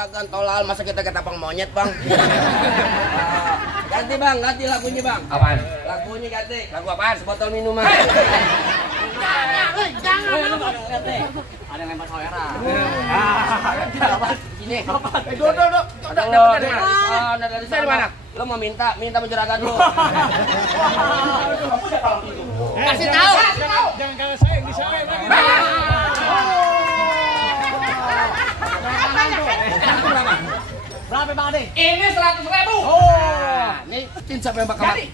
juragan tolal, masa kita ketapang monyet, Bang? Ganti, Bang, ganti lagunya, Bang. Apaan? Lagunya ganti. Lagu apaan? Sebotol minuman. Jangan. Ada yang lempar kamera. Sini. Dok. Dapat dari Dari mana? Lo mau minta sama juragan lo. Kasih tahu. Jangan kalau saya yang disalahin lagi. Berapa Bang Ade? Ini 100.000. Nih, siapa yang bakal mati?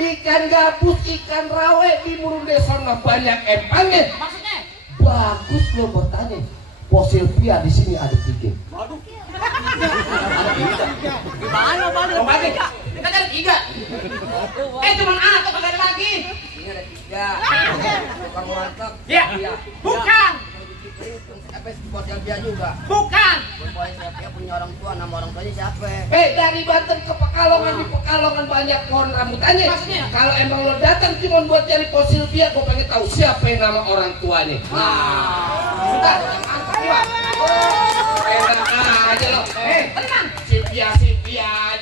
Ikan gabus, ikan rawe di Murung Desa banyak empangnya. Maksudnya? Bagus lo bertanya. Fosil Pia di sini ada 3. Waduh. Gimana Bang? Kita cari 3. Cuma anak tuh kagak ada lagi. Ini ada 3. Tukang warteg. Iya. Bukan. Apa bosnya dia juga. Bukan. Bosnya siapa punya orang tua, nama orang tuanya siapa? Dari Banten ke Pekalongan, di Pekalongan banyak pohon rambutannya. Maksudnya? Kalau emang lo datang cuma buat cari fosil Pia, gue pengen tahu siapa yang nama orang tuanya. Sudah, enak aja lo. Tenang. Silvia,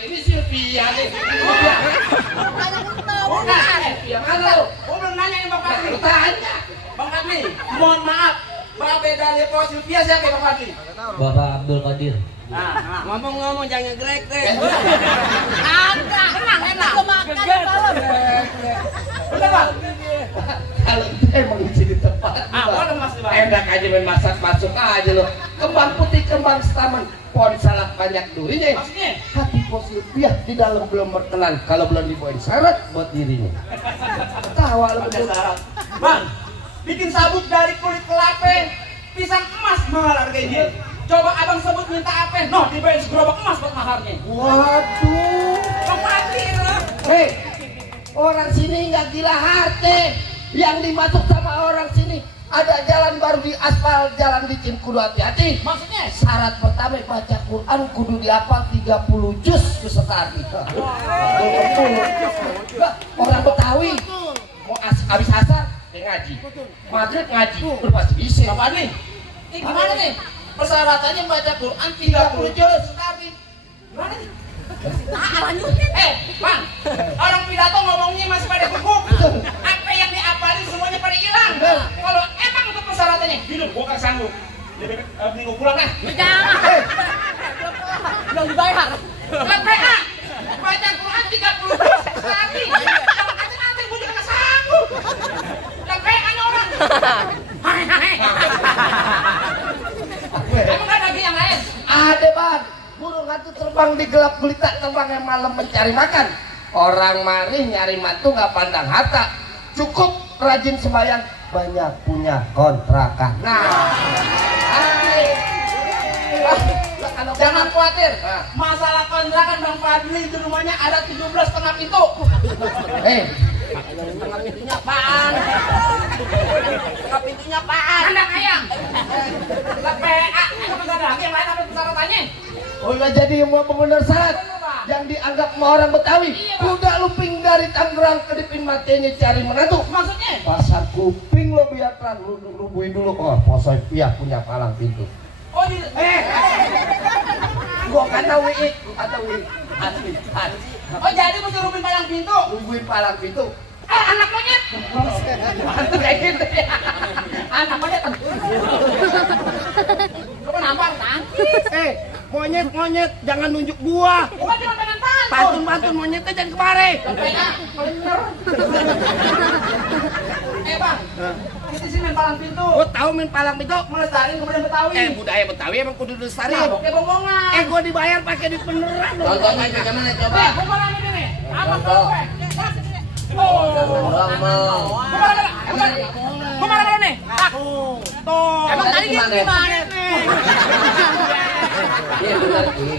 ini Silvia nih. Bukan. Silvia mana lo? Gua belum nanyain Bang Fadli. Lu tanya. Bang Fadli, mohon maaf. Beda dari fosil Pia siapa Bang Fadli? Bapak Abdul Qadir. Nah. Ngomong-ngomong jangan ngegrek deh. Ada. Tenang, enak. Bener Bang? Kalau itu emang di sini tempat. Boleh Mas Bang. Enak aja main masak masuk aja lo. Kembang putih, kembang setaman, pohon salak banyak durinya. Maksudnya? Hati fosil Pia di dalam belum berkenan. Kalau belum dibuatin syarat buat dirinya. Tawa lo betul. Bang, bikin sabuk dari kulit kelapa, pisang emas mahal harganya. Coba abang sebut minta apa? Noh, dibayar segerobak emas buat maharnya. Waduh. Bang Fadli loh. Hei, orang sini nggak gila hati. Yang dimasuk sama orang sini ada jalan baru di aspal, jalan licin, kudu hati-hati. Maksudnya? Syarat pertama baca Quran kudu dihafal 30 juz beserta arti. Orang Betawi mau habis asar dia ngaji, maghrib ngaji, udah pasti bisa. Bang Fadli, ini gimana nih? Persyaratannya baca Quran 30 juz. Tapi gimana nih? Bang, orang pidato ngomongnya masih pada gugup. Apa yang diapalin semuanya pada hilang. Kalau emang untuk persyaratannya, hidup gua gak sanggup. Minggu pulang lah. Jangan. Belum dibayar. PA, baca Quran 30 juz sekali. Kalau kata nanti gua juga gak sanggup. PA-nya orang. Emang ada lagi yang lain? Ada Bang, burung hantu terbang di gelap gulita, terbang yang malam mencari makan. Orang marih nyari mantu nggak pandang harta, cukup rajin sembahyang, banyak punya kontrakan. Nah, Jangan khawatir, masalah kontrakan Bang Fadli di rumahnya ada 17,5 pintu. Tengah pintunya apaan? Tengah pintunya apaan? Kandang ayam. PA, itu nggak ada lagi yang lain apa persyaratannya? oh nggak jadi mau bener syarat yang dianggap sama orang Betawi. Kuda luping dari Tangerang kedipin matenya cari menantu. Maksudnya? Pasar kuping lo biar terang, lu rubuhin dulu. Oh, Posoy Pia punya palang pintu. Oh di Gua kata WI, asli. Oh jadi mau rubin palang pintu? Rubuhin palang pintu. Anak monyet. Mantu kayak gitu. Anak monyet. Lu kenapa tangkis? Monyet, jangan nunjuk gua. Gua cuma pengen pantun. Pantun monyetnya jangan kemari. PA, bener. Bang, kita sih main palang pintu. Gua tahu main palang pintu. Melestariin kemudian Betawi. Budaya Betawi emang kudu dilestariin. Nah, oke bohongan. Gua dibayar pakai duit beneran. Contohnya gimana coba? Gua mau nanya ini. Apa Contoh. Gua marah nih. Tuh. Emang tadi gimana nih? Iya benar Ki.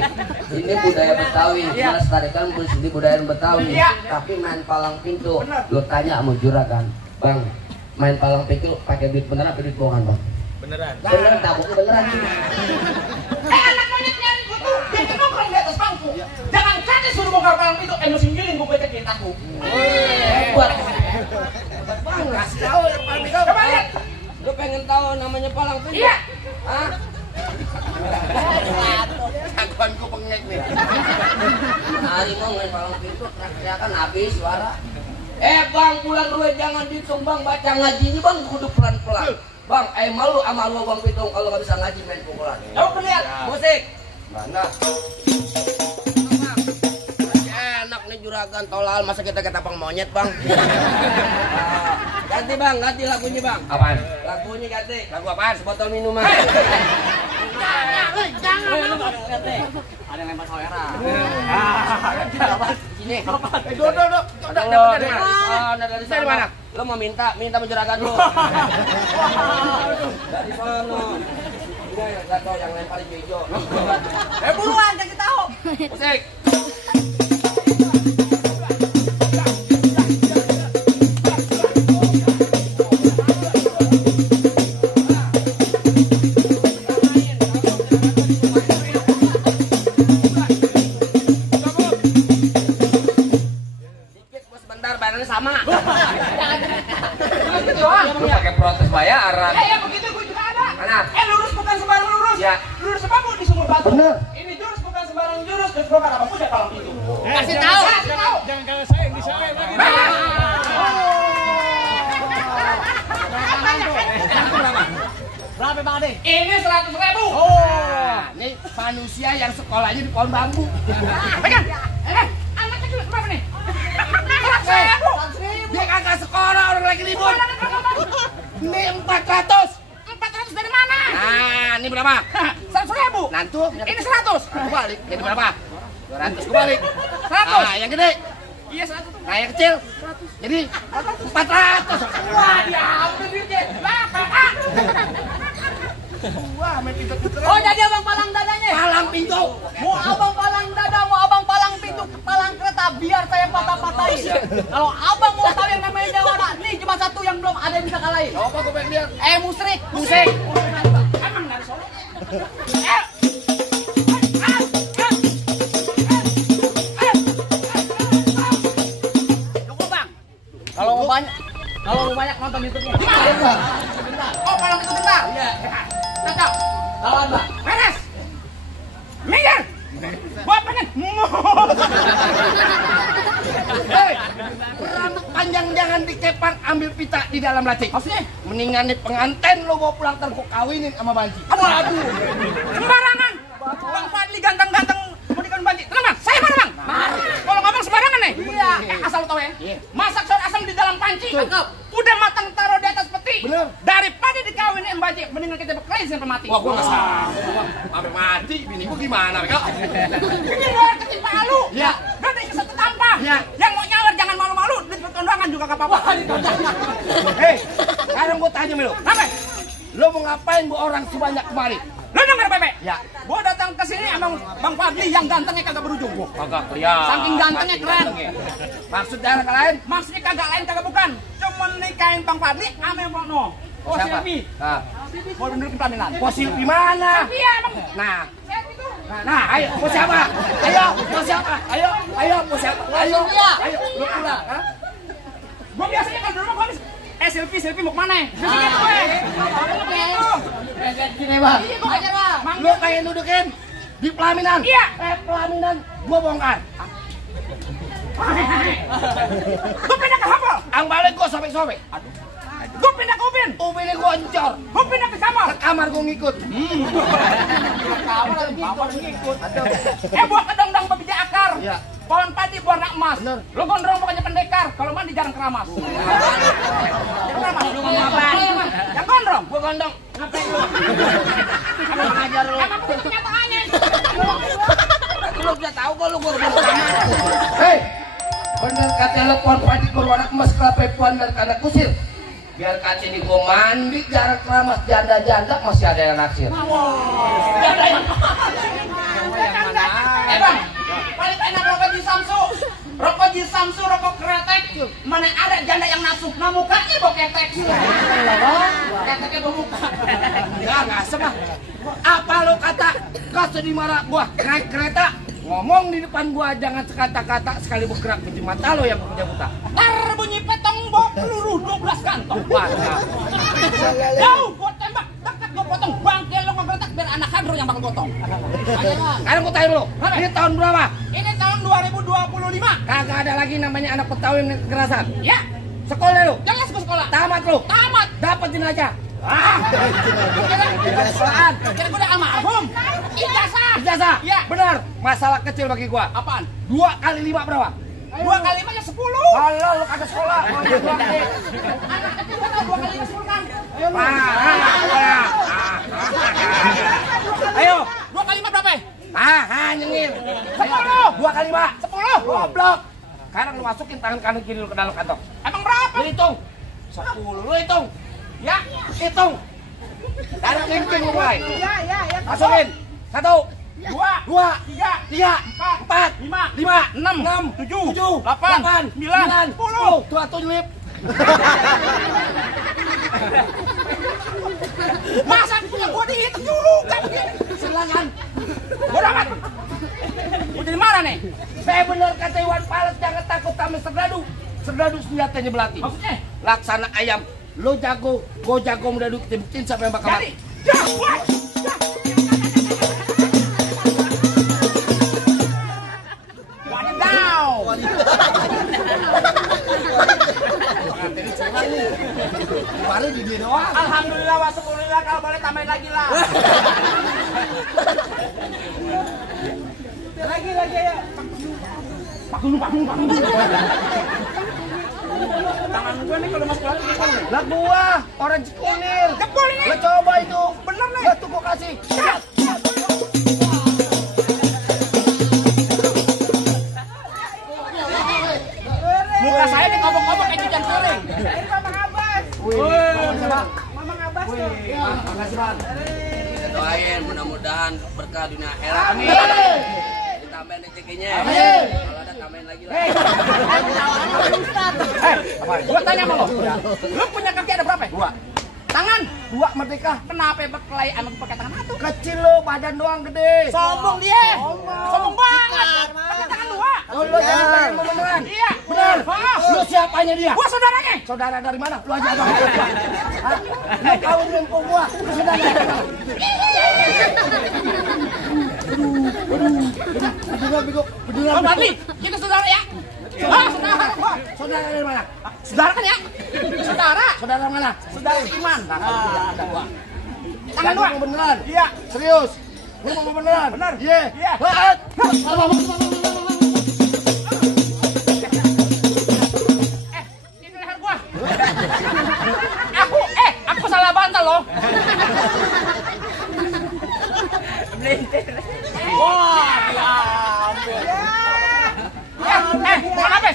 Ini budaya Betawi. Melestarikan budaya Betawi. Iya. Tapi main palang pintu. Lo tanya sama juragan, Bang, main palang pintu pakai duit beneran apa duit bohongan, Bang? Beneran. Beneran, tabungnya beneran sih. Anak monyet nyari gue tuh dia nongkrong di atas bangku. Jangan kata suruh bongkar palang pintu, emosi giling gue becek di tahu. Hebat. Bang, kasih tahu yang paling tahu. Coba lihat. Lu pengen tahu namanya palang pintu? Iya. Hah? Jagoan gue pengek nih. Hari mau main palang pintu, teriakan habis suara. Bang, bulan duit jangan dihitung bang, baca ngajinya bang, kudu pelan-pelan. Bang, malu sama lu bang Pitung kalau nggak bisa ngaji main pukulan. Coba lihat. Musik. Mana? Enak nih juragan tolal, masa kita ketapang monyet bang. Ganti bang, ganti lagunya bang. Apaan? Lagunya ganti. Lagu apaan? Sebotol minuman. Jangan. Ada yang lempar kamera. Sini. Duduk. Dari mana? Lo mau minta sama juragan lo. Dari sana. Ini nggak tahu yang lemparin hijau. Buruan kasih tahu. Musik. Sama. Lu pakai protes bayaran. Ya begitu gue juga ada. Mana? Lurus bukan sembarang lurus. Ya. Lurus apa di sumur batu. Bener. Ini jurus bukan sembarang jurus. Terus bongkar apa punya palang pintu. Kasih tahu. Jangan kalah saya yang disalahin lagi. Berapa Bang Ade? Ini 100.000. Ini manusia yang sekolahnya di pohon bambu. Pegang. Anak kecil berapa nih? 100.000. Dia kagak sekolah, orang lagi libur. Ini 400. 400 dari mana? Nah, ini berapa? 100.000. Nantu. Ini 100. Kebalik. Jadi berapa? 200 kebalik. 100. Nah, yang gede. Iya 100. Nah, yang kecil. Jadi 400. Wah, diambil duitnya. Lah, Pak. Wah, main pintu. Oh, jadi abang palang dadanya. Palang pintu. Mau abang palang dada, mau abang palang pintu, palang kereta, biar saya patah-patahin. Kalau abang mau tahu yang namanya Jawara, nih cuma satu yang belum ada yang bisa kalahin. Apa gue pengen lihat? Musrik. Emang dari Solo? Cukup bang. Kalau mau banyak nonton YouTube-nya. Oh, palang pintu bentar. Iya. Cocok. Lawan bang. Beres. Minggir. Buat pengen. Hei, rambut panjang jangan dikepang, ambil pita di dalam laci. Maksudnya? Mendingan nih pengantin lo bawa pulang ntar gua kawinin sama Banci. Aduh. Sembarangan. Bang Fadli ganteng-ganteng mau dikawin Banci. Tenang bang, saya mana bang? Kalau ngomong sembarangan nih. Iya. Asal lo tau ya. Iya. Masak sayur asam di dalam panci. Udah matang taruh di atas peti. Bener. Daripada dikawinin Mbak Banci, mendingan kita berkelahi sampai mati. Wah, gua nggak sanggup. Sampai mati, bini gua gimana, Beko? Ini luar ketimpa lu. Iya. Berarti ke satu tanpa. Iya. Yang mau nyawer jangan malu-malu. Di pertondangan juga gak apa-apa. Hei, sekarang gua tanya sama lu. Apa? Lo mau ngapain bu orang sebanyak kemari? Lu denger Pepe? Ya. Gua datang ke sini sama Bang Fadli yang gantengnya kagak berujung. Kagak kelihatan. Saking gantengnya keren. Maksud daerah lain? Maksudnya kagak lain kagak bukan. Cuma nikahin Bang Fadli sama Bang No. Oh, Siapa? Silvi. Nah, Mau bener pelaminan. Posil di mana? Iya, Bang. Nah, Silvi tuh. nah, ayo, mau siapa? Ayo, mau siapa? Ayo, mau siapa? Ayo, lu pulang. Hah? Gua biasanya kalau di rumah gua habis Silvi mau kemana? Biasanya gue. Gitu. Gini bang. Aja bang. Lu kayak dudukin di pelaminan. Iya. Pelaminan gua bongkar. Gua pindah ke Hafal. Ang balik gua sobek-sobek. Aduh. Gua pindah ke Ubin. Ubinnya gua encor. Gua pindah ke kamar. Ke kamar gua ngikut. Kamar ngikut. Buat kedong-dong berbiji akar. Iya. Pohon padi warna emas. Bener. Lu gondrong pokoknya pendekar. Kalau mandi jarang keramas. Jarang keramas. Lu ngomong apaan? Yang gondrong. Gua gondong. Ngapain lu? Emang ngajar lu. Emang begitu kenyataannya. Lu udah tahu kok lu gua udah kamar. Hei. Bener kata lu pohon padi berwarna emas kelapa puan dan kada kusir. Biar kaca ini gua mandi jarak keramas janda-janda masih ada yang naksir. Janda yang Bang, paling enak rokok di Samsu. Rokok di Samsu, rokok kretek. Mana ada janda yang nafsu, nah mukanya bau ketek. Keteknya bau muka. Ya nggak semah. Apa lo kata? Kasih di marah gua naik kereta. Ngomong di depan gua jangan sekata-kata sekali bergerak di mata lo yang punya buta. Tar bunyi petong bom peluru 12 kantong. Mantap. Jauh gua tembak, dekat gua potong. Bangke lo ngebentak biar anak hadro yang bakal potong. Sekarang gua tanya dulu. Ini tahun berapa? Ini tahun 2025. Kagak ada lagi namanya anak Betawi yang kekerasan. Ya, Sekolah lu? jelas gua sekolah. Tamat lu? Tamat. Dapetin aja. Kira Sekolahan. gua udah almarhum. Ijazah. Ijazah? Ya. Benar. Masalah kecil bagi gua. Apaan? 2 kali 5 berapa? 2 kali 5 ya 10. Halo, lu kagak sekolah. Anak kecil kan 2 kali 5 10 kan. Ayo. 2 kali 5 berapa? Nyengir. 10. 2 kali 5. 10. Goblok. Sekarang lu masukin tangan kanan kiri lu ke dalam kantong. Emang berapa? Lu hitung. 10. Lu hitung. Ya. Hitung. Dari kelingking lu mulai. Ya. Masukin. 1, 2, 2, 3, 3, 4, 5, 5, 6, 7, 8, 9, 10. Tuh atuh nyelip. Masa punya gua dihitung juga begini? Silakan. Bodo amat. Gua jadi marah nih. Saya bener kata Iwan Fals jangan takut sama serdadu. Serdadu senjatanya belati. Maksudnya? Laksana ayam. Lo jago, gua jago mendadu kita buktiin siapa yang bakal Jadi, mati. Wadidaw. Kemarin di dia doang. Alhamdulillah wa syukurillah, kalau boleh tambahin lagi lah. Lagi ya. Pak Gunung. Tangan gue nih kalau masuk lagi gimana nih? Lah gua orang Cikunir. Jempol ini. Lo coba itu. Bener nih. Lah tuh gua kasih. Muka saya dikobok-kobok kayak cucian piring. Ini Mamang Abbas. Mamang Abbas tuh. Makasih, Bang. Kita doain mudah-mudahan berkah dunia akhirat. Amin. Ditambahin rezekinya. Amin. Kalau ada tambahin lagi lah. Gua tanya sama lo. Lu punya kaki ada berapa? 2. Tangan? 2 merdeka. Kenapa berkelahi sama pakai tangan satu? Kecil lo, badan doang gede. Sombong dia. Sombong banget. Pakai tangan 2. Lo jangan pengen beneran. Iya. Bener. Ah. Lu siapanya dia? Gua saudaranya. Saudara dari mana? Lu aja dong. Hah? Lu kawin dengan empuk gua. Lu saudara dari mana? Beneran. Oh, berarti kita saudara ya? Saudara gua. Saudara dari mana? Saudara kan ya? Saudara. Saudara mana? Saudara Iman. Ada gua. Tangan 2. Mau beneran? Iya. Serius? Lu mau beneran? Bener. Iya. Iya. Lihat. Ini leher gua. Aku salah bantal loh. Wah, diambil. Kenapa?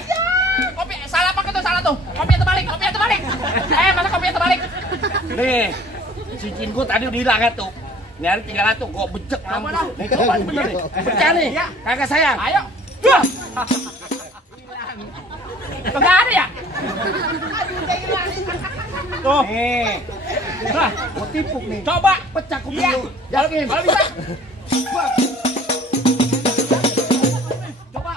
Kopi salah pakai tuh, salah tuh. Kopinya terbalik. Masa kopinya terbalik? Nih, cincin gua tadi udah hilang ya tuh. Nyari 300, gua becek Coba mampu. dah. Nih, coba bener nih. Pecah nih. Iya. Kagak sayang. Ayo. Enggak ada ya? Tuh. Nih. Nah, gua tipuk nih. Coba. Pecah kuping Iya. lu. Yakin? Kalau bisa. Coba.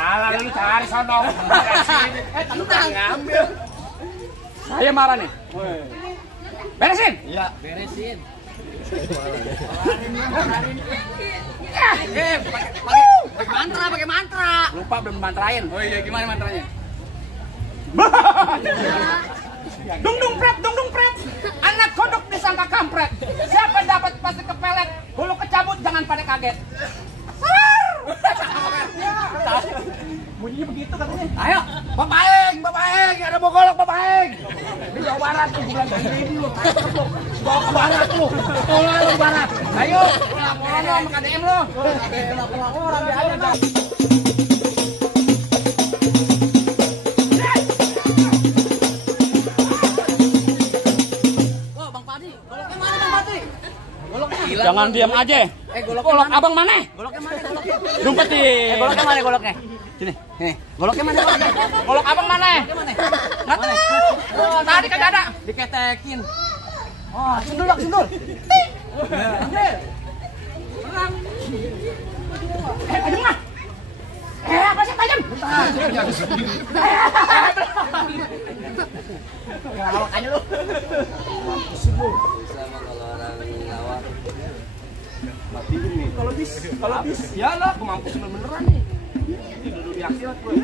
Alah lu cari sono. Tenang. Ngambil. Saya marah nih. Beresin. Iya. Pakai mantra. Lupa belum mantrain. Oh iya, gimana mantranya? Dung dung pret. Anak kodok disangka kampret. Siapa dapat pasti kepelet. Hulu kecabut jangan pada kaget. Salar. Bunyinya begitu katanya. Ayo, Bapak Eng, ada bogolok Bapak Eng. Di Jawa Barat tuh bukan ini lu. Bawa ke barat lu. Tolong lu barat. Ayo, laporan lu sama KDM lu. Laporan biar aja. Wah, Bang Padi, goloknya mana Bang Padi? Goloknya. Jangan diam aja. Goloknya Golok mana? abang mana? Goloknya mana? Goloknya. Dumpetin. Goloknya mana? Goloknya. Sini, sini. Goloknya mana? Goloknya. Golok abang mana? Goloknya mana? Nggak tahu. Oh, tadi kagak ada. Diketekin. Oh, sundul Bang, sundul. Ambil. Tenang. Ajeng mah. Apa sih tajam? Ngelawak aja lu. Sama kalau orang lawak. Kalau bis, ya lah, gue mampus beneran nih. Duduk di akhirat gue.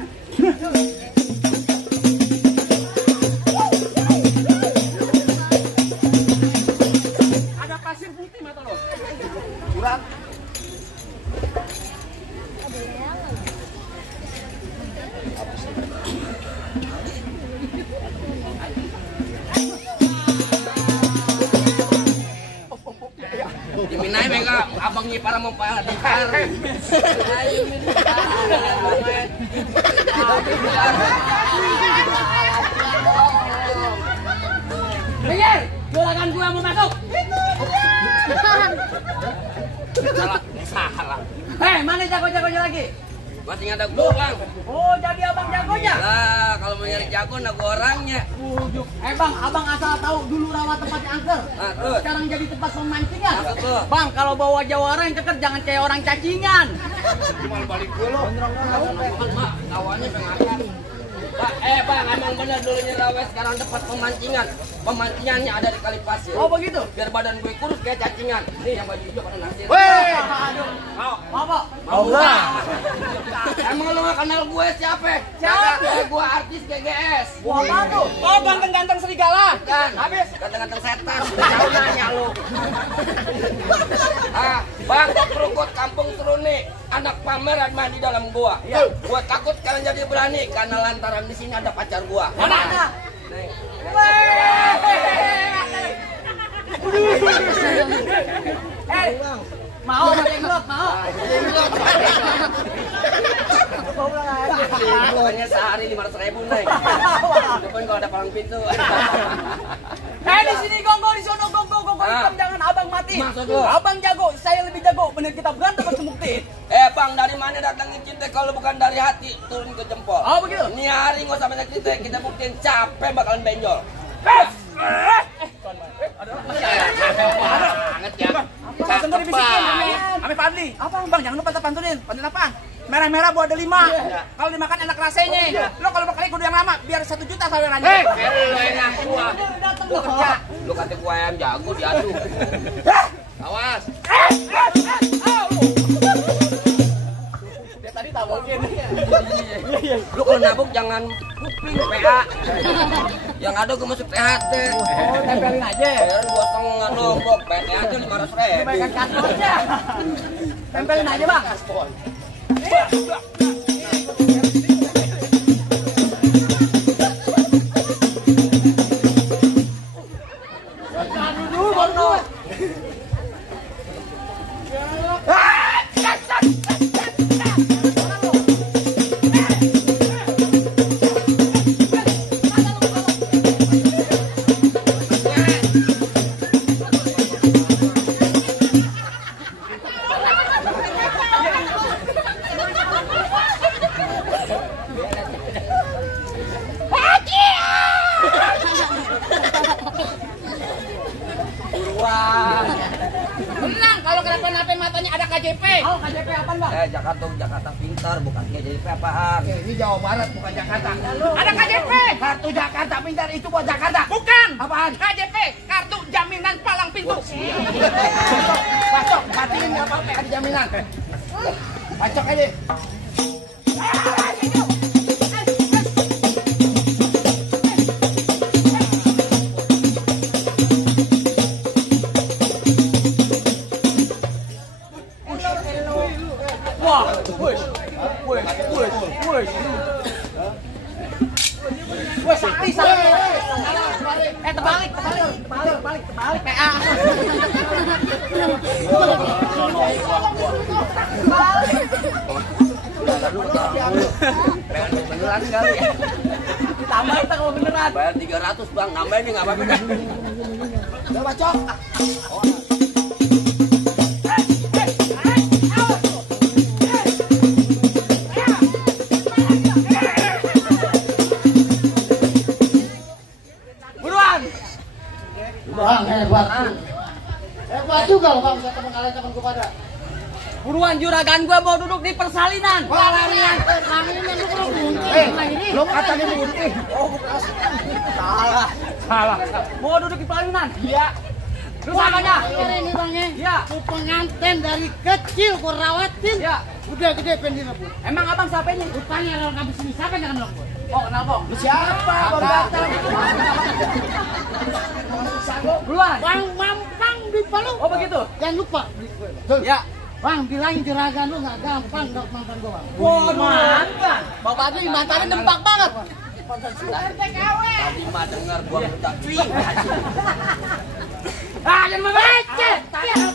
Ada pasir putih mata lo. Curang. Diminai mereka abangnya para mempadikar. Ayo Minggir, juragan gua mau masuk. salah. Mana jago-jagonya lagi? Masih ada gua bang. Oh, jadi abang jagonya. Lah kalau mau nyari jago nah gua orangnya. Bang, abang asal tahu dulu rawa tempatnya angker. Nah, terus. Sekarang jadi tempat pemancingan. Nah, terus. Bang, kalau bawa jawara yang keker jangan kayak orang cacingan. Cuma balik gue lo. Mak, kawannya pengangkat. Bang, emang bener dulunya rawa sekarang tempat pemancingan. Pemancingannya ada di kali pasir. Oh, begitu? Biar badan gue kurus kayak cacingan. Nih yang baju hijau pada nasir. Weh, Mau, Pak? Mau nggak? Emang lu nggak kenal gue siapa? Siapa? Gue artis GGS. Wah, apa tuh? oh ganteng-ganteng serigala. Kan? Habis ganteng-ganteng setan. Jauh nanya lu. Bang, perukut kampung Seruni. Anak pameran mah di dalam gua. Iya. Gua takut kalian jadi berani karena lantaran di sini ada pacar gua. Mana? Nih. Mau jenglot, mau. Pokoknya sehari 500.000 nih. Depan kalau ada palang pintu. Di sini gonggo, di sono gonggo hitam, jangan abang mati. Maksud lu? Abang jago, saya lebih jago. Bener kita berantem harus buktiin. Bang, dari mana datangin cinta kalau bukan dari hati turun ke jempol. Oh, begitu? Ini hari nggak usah banyak cerita, kita buktiin capek bakalan benjol. Banget ya. Pantun dibisikin Ame Fadli. Apa bang? Jangan lupa pantunin. Pantunin apa? Merah-merah buat ada 5. Kalau dimakan enak rasanya. Lo kalau bakal kudu yang lama biar 1 juta sawerannya. Lu enak gua. Gua kerja. Lu kata gua ayam jago diadu. Awas. Dia tadi tabokin. Lu kalau nabuk jangan kuping PA. Yang ada gua masuk THT. Oh, tempelin aja. Bayar 2,5 nombok, bayar aja 500.000. Pegang kartunya. Tempelin aja, Bang. Tenang, kalau kenapa-napa matanya ada KJP. Oh, KJP apaan, Bang? Jakarta Pintar bukan KJP apaan? Ini Jawa Barat bukan Jakarta. Ada KJP. Kartu Jakarta Pintar itu buat Jakarta. Bukan. Apaan? KJP, kartu jaminan palang pintu. Pacok, matiin nggak apa-apa ada jaminan. Pacok aja. Wah, wush. Wah, sakti. Terbalik. terbalik PA. Beneran kali. Tambah kita kalau beneran. Bayar 300 bang, nambahin nih nggak apa-apa. Udah bacok. Buruan. Bang, hebat. Hebat juga loh bang, saya mengalahkan temanku pada. Buruan juragan gua mau duduk di persalinan. Pelarian, pelarian lu belum bunting. Ini Belum katanya bunting. Salah. Mau duduk di persalinan? Iya. Terus apanya? ini bang ya. Iya. Ku pengantin dari kecil ku rawatin. Iya. Udah gede pendirinya bu. Emang abang siapa ini? Rupanya orang kampus sini siapa yang kenal bu? Oh kenal kok. Siapa Bang Datang? Buruan. Bang Mampang di Palu. Oh begitu. Jangan lupa. Ya. Bang bilangin juragan lu nggak gampang dok mantan gua bang. Wah mantan. Bang Badli mantannya dempak banget. Tadi mah dengar gua minta cuy. Ah jangan memeceh. Ayo.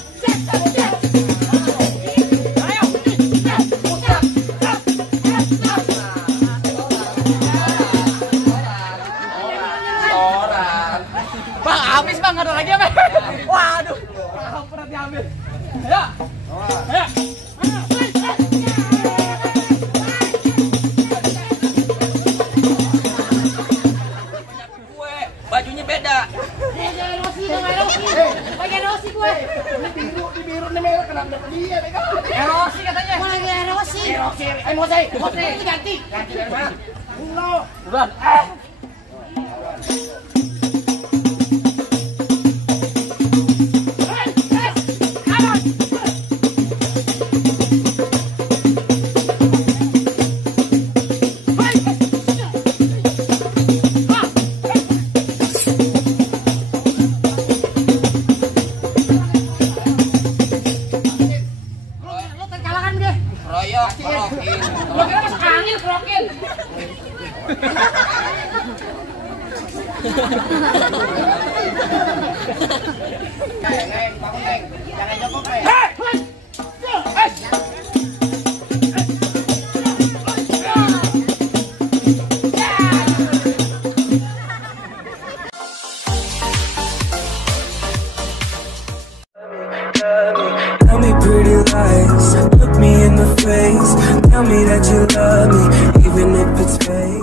Orang. Bang habis bang ada lagi apa? Waduh. Pernah diambil. Ya. Ya. Gue bajunya beda. Bagian Rosi gue. Di biru nih merah kenapa dia nih kan? Erosi katanya. Mau lagi Rosi. Emosi. Ganti. Ganti dari mana? Buruan. Lo terkalahkan deh. Royok, kerokin. Lo kira masuk angin kerokin. Neng, bangun Neng. Jangan jongkok Neng.